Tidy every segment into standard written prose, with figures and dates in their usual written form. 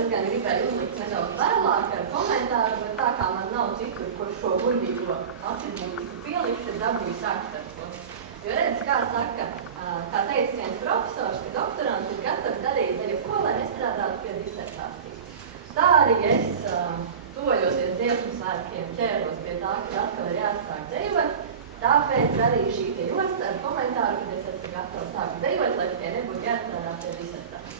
es gan gribēju uzlikt nedaudz vēlāk ar komentāru, bet tā kā man nav citur, kur šo burvīgo atribūtu pielikt, tad dabūju sākt ar to. Jo redz, kā saka, kā teica viens profesors, ka doktoranti ir gatavi darīt ko, lai nestrādātu pie disertācijas. Tā arī es, tuvojoties dziesmu svētkiem, ķēros pie tā, ka atkal ir jāsāk dejot, tāpēc arī šī josta ar komentāru, kad es esmu gatava sākt dejot, lai tie nebūtu jāstrādā pie disertācijas.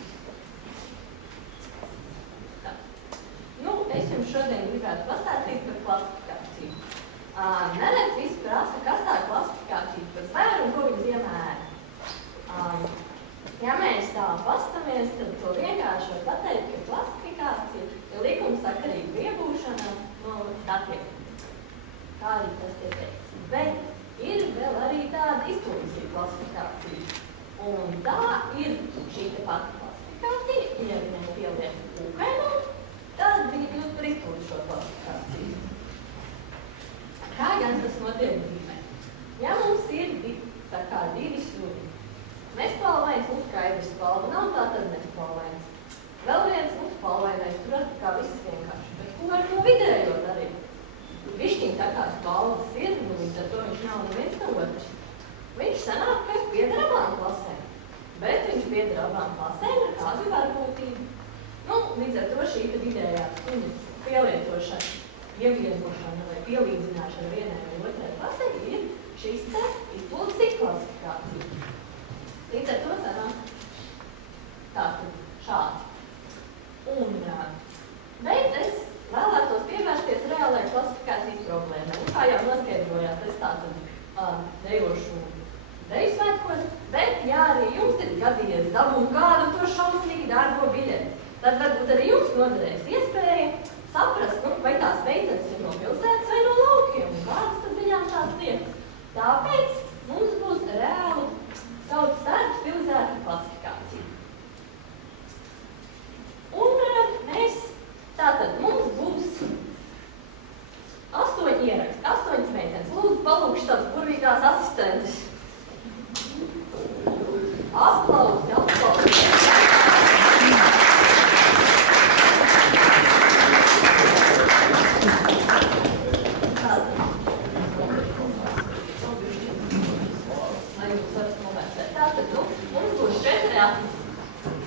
Es jums šodien gribētu pastāstīt par klasifikāciju. Neredz visi prasa, kas tā klasifikācija par zvēru un ko viņi ziemē ēd. Ja mēs tā pastamies, tad to vienkārši var pateikt, ka klasifikācija ir likumsakarīga iegūšana no datiem. Tā arī tas tiek teikts. Bet ir vēl arī tāda izpildīsīga klasifikācija. Un tā ir šī te pati klasifikācija, ja viņai pieliek ūkainu, tad viņi kļūst par izpildušo klasifikāciju. Kā gan tas notiek dzīvē? Ja mums ir divi suņi, nespalvains un skaidrs spalva nav, tā tad nespalvains. Vēl viens spalvainais, tur kā viss vienkārši. Bet ko ar to vidējo darīt? Višķiņ tā kā spalvas ir, līdz ar to viņš nav neviens no otrs. Viņš sanāk, ka pieder abām klasēm. Bet viņš pieder abām klasēm ar kādu varbūtību. Līdz ar to šī vidējā suņa pielietošana, ievienošana vai pielīdzināšana vienai vai otrai klasē ir šīs te izpildīsīga klasifikācija. Līdz ar to sanāk tātad šādi. Bet es vēlētos pievērsties reālajai klasifikācijas problēmai. Kā jau noskaidrojāt, es tātad dejošu deju svētkos, bet ja arī jums ir gadījies dabūt kādu to šausmīgi dārgo biļeti, tad varbūt arī jums noderēs iespēja saprast, vai tās meitenes ir no pilsētas vai no laukiem, un kādas tad viņām tās lietas. Tāpēc mums būs reāli daudz starp stilizēta klasifikācija. Un tātad mums būs 8 ieraksti, 8 meitenes. Lūdzu, palūkšu tās burvīgās asistentes. Aplausi.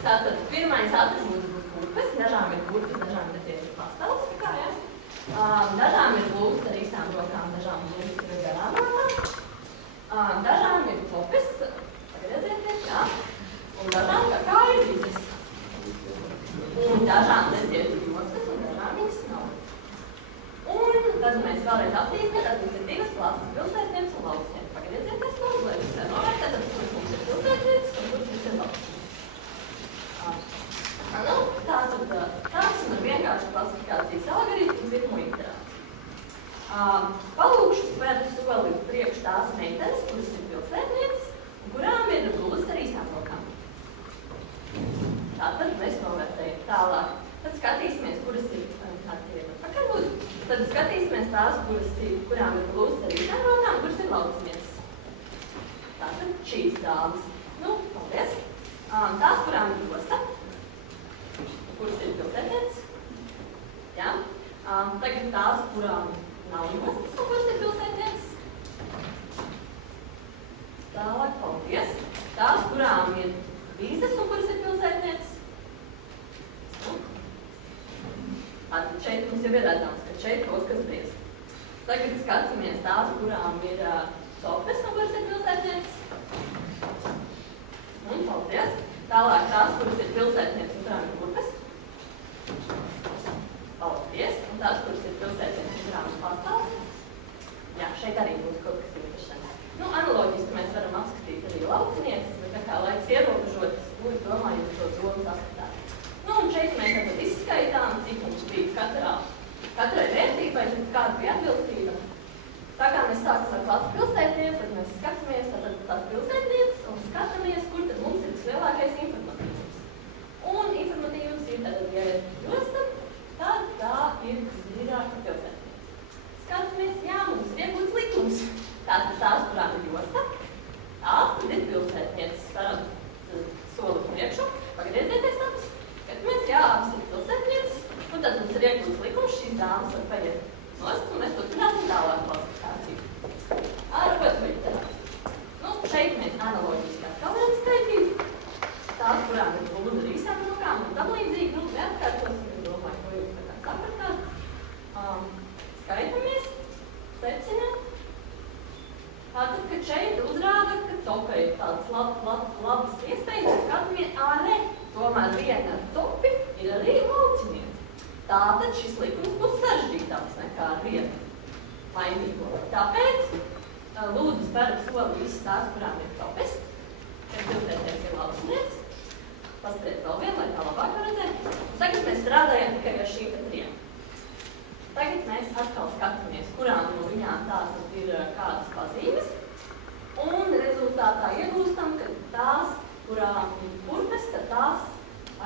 Tātad pirmais atribūts būs kurpes, dažām ir kurpes, dažām ir tieši pastals, kā, ja? Dažām ir blūzas ar īsām rokām, dažām blūzas ir garām rokām. Dažām ir copes, pagrezieties, jā, un dažām kā ir vizes. Un dažām redziet ir jostas, un dažām viņas nav. Un tad mēs vēlreiz aptīstam, tad mums ir divas klases pilsētnieces un lauksnieces. Pagrezieties, lūdzu, lai viss ir novērtē, tad mums ir pilsētnieces un mums ir lauksnieces. Tātad sāksim ar vienkāršu klasifikācijas algoritmu pirmo iterāciju. Palūkšu spērt soli uz priekšu tās meitenes, kuras ir pilsētnieces, un kurām ir blūzas ar īsām rokām. Tātad mēs novērtējam tālāk. Tad skatīsimies, kuras ir Tad skatīsimies tās, kurām ir blūzas ar īsām rokām, kuras ir lauksnieces. Tātad šīs dāmas. Paldies. Tās, kurām ir josta, kuras ir pilsētnieces. Jā. Tagad tās, kurām nav jostas, un kuras ir pilsētnieces. Tālāk, paldies. Tās, kurām ir vīzes, un kuras ir pilsētnieces. Tātad šeit mums jau ir redzams, ka šeit kaut kas briest. Tagad skatāmies tās, kurām ir sopes, un kuras ir pilsētnieces. Un paldies. Tālāk tās, kuras ir pilsētnieces, un kurām ir kurpes. Paldies. Un tās, kuras ir pilsētnieces, un kurām ir pastals. Jā, šeit arī būs kaut kas interesants. Analoģiski mēs varam apskatīt arī laucinieces, bet tā kā laiks ierobežotas, es domāju, jūs šo domu saskatāt. Un šeit mēs tad izskaitām, cik mums bija katrai vērtībai, kāda bija atbilstība. Tā kā mēs sākam ar klases pilsētnieces, tad mēs skatāmies tās pilsētnieces un skatāmies, kur tad mums ir vislielākais informatīvums. Un informatīvums ir tad, ja ir josta, tad tā ir visdrīzāka pilsētniece. Skatāmies, jā, mums ir iegūts likums. Tātad tās, kurām ir josta, tās tad ir pilsētnieces. Varam soli uz priekšu, pagriezieties abas. Skatāmies, jā, abas ir pilsētnieces. dāmas var paiet nost, un mēs turpināsim tālāk klasifikāciju. Ar otrveģeterāciju. Nu, šeit mēs analoģiski atkal varam skaitīt. Tās, kurām ir lūdzu ar visām rokām un tam līdzīgi, nu, neatkārtosim, es domāju, ko jūs tā kā sapratāt. Skaitamies, secinām. Tātad, kad šeit uzrāda, ka copa ir tādas labas iespējas, mēs skatāmies, ne, tomēr viena ar copi ir arī lauciniece. Tātad šis likums būs sarežģītāks nekā ar vienu laimīgo. Tāpēc lūdzu spēram soli visas tās, kurām ir copes. Šeit ilgtēties ir lauciniece. Paspēc vēl vienu, lai tā labāk var redzēt. Tagad mēs strādājam tikai ar šīm trijām. Tagad mēs atkal skatāmies, kurām no viņām tātad ir kādas pazīmes. Un rezultātā iegūstam, ka tās, kurām ir kurpes, tad tās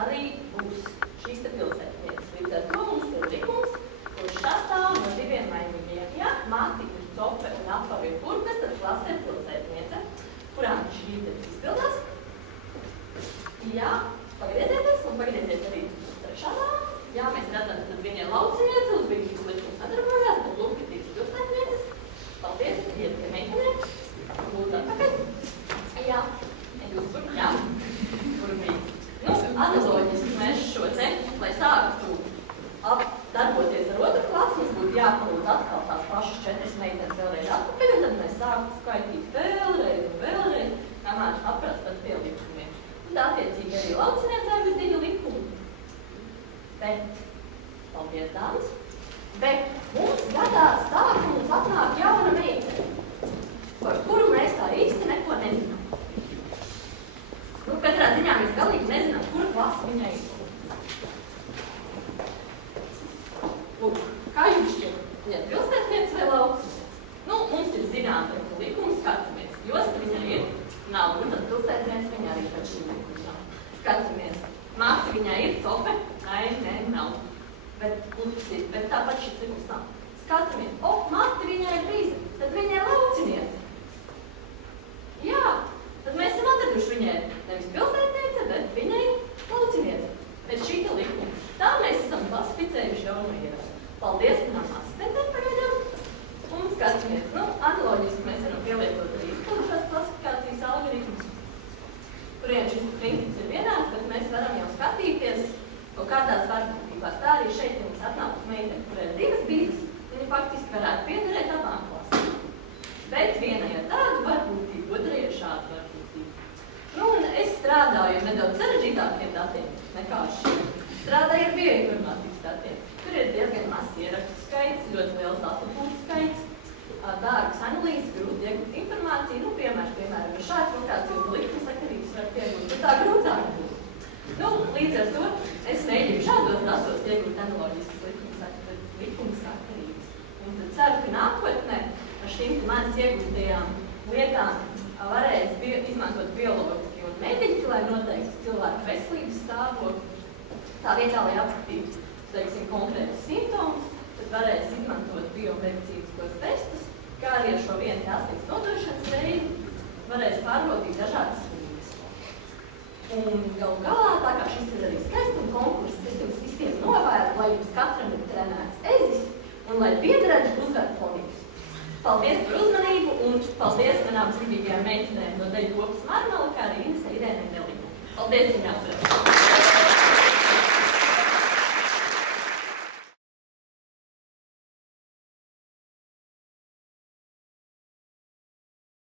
arī būs šīs te pilsētnieces. Līdz ar to mums ir likums, kurš sastāv no diviem mainīgiem. Ja māti ir cope un apavi ir kurpes, tad klase ir pilsētniece, kurām šī te izpildās. Jā, pagriezieties un pagriezieties arī uz trešā lāma. Jā, mēs redzam, ka viņa ir lauciniece, uz viņu šis likums sadarbojās, bet lūk, ir tiks pilsētnieces. Paldies, iet pie meitenēm. Lūdzu atpakaļ. Jā, jūs tur, jā, tur bija. Nu, analoģiski mēs šo te, lai sāktu darboties ar otru klasi, mums būtu jāpalūdz atkal tās pašas 4 meitenes vēlreiz atpakaļ, un tad mēs sāktu skaitīt vēlreiz un vēlreiz, kamēr atprast par tie likumiem. Un attiecīgi arī lauciniecēm ir 2 likumi. Bet, paldies, dāmas, bet mums gadās tā, ka mums atnāk jauna meitene, par kuru mēs tā īsti neko nezinām. Nu, katrā ziņā mēs galīgi nezinām, kura klasa viņai ir. Lūk, kā jums šķiet? Viņa ir pilsētniece vai lauciniece? Nu, mums ir zinām, ka likums skatāmies. Josta viņai ir, nav, un tad pilsētniece viņa arī par šī likuma. Skatāmies. Māte viņai ir cope? Nē, nav. Bet tāpat šis likums nav. Skatāmies. Māte viņai ir brīze, tad viņai ir lauciniece. Jā, tad mēs esam atraduši viņai nevis pilsētniece, bet viņai lauciniece. Bet šī te likuma. Tā mēs esam klasificējuši jaunu ierakstu. Paldies manām asistentēm pagaidām. Un skatāmies. Nu, analoģiski mēs varam pielietot arī izpildušās klasifikācijas algoritmus, kuriem šis princips ir vienāds, bet mēs varam jau skatīties kaut kādās vardarbībās. Tā arī šeit mums atnāk uz meiteni, kurai ir 2 bīzes, viņi faktiski varētu piederēt abām klasēm. Bet vienai ar tādu varbūtību, otrai ar šādu varbūtību. Nu, un es strādāju nedaudz sarežģītākiem datiem nekā šī. Strādāju ar bioinformātikas datiem. Tur ir diezgan mazs ierakstu skaits, ļoti liels atpūtu skaits, dārgas analīzes, grūti iegūt informāciju. Nu, piemēram, ir šāds lokācijas likuma sakarības var piebūt, bet tā grūtāk būs. Nu, līdz ar to es mēģinu šādos datos iegūt analoģiskas likuma sakarības. Un tad ceru, ka nākotnē ar šīm manas iegūtajām lietām varēs izmantot bioloģiju un mediķi, lai noteiktu cilvēku veselības stāvokli. Tā vietā, lai apskatītu, teiksim, konkrētus simptomus, tad varēs izmantot biomedicīniskos testus, kā arī ar šo vienu asins nodošanas veidu varēs pārbaudīt dažādas slimības. Un galu galā, tā kā šis ir arī skaistuma konkurss, es jums visiem novēlu, lai jums katram ir trenēts ezis un lai piederētu uzvērt ponijus. Paldies par uzmanību un paldies manām brīvīgajām meitenēm no Deļu kopas Marmela, kā arī Inesai Irēnai Delīnai. Paldies viņām!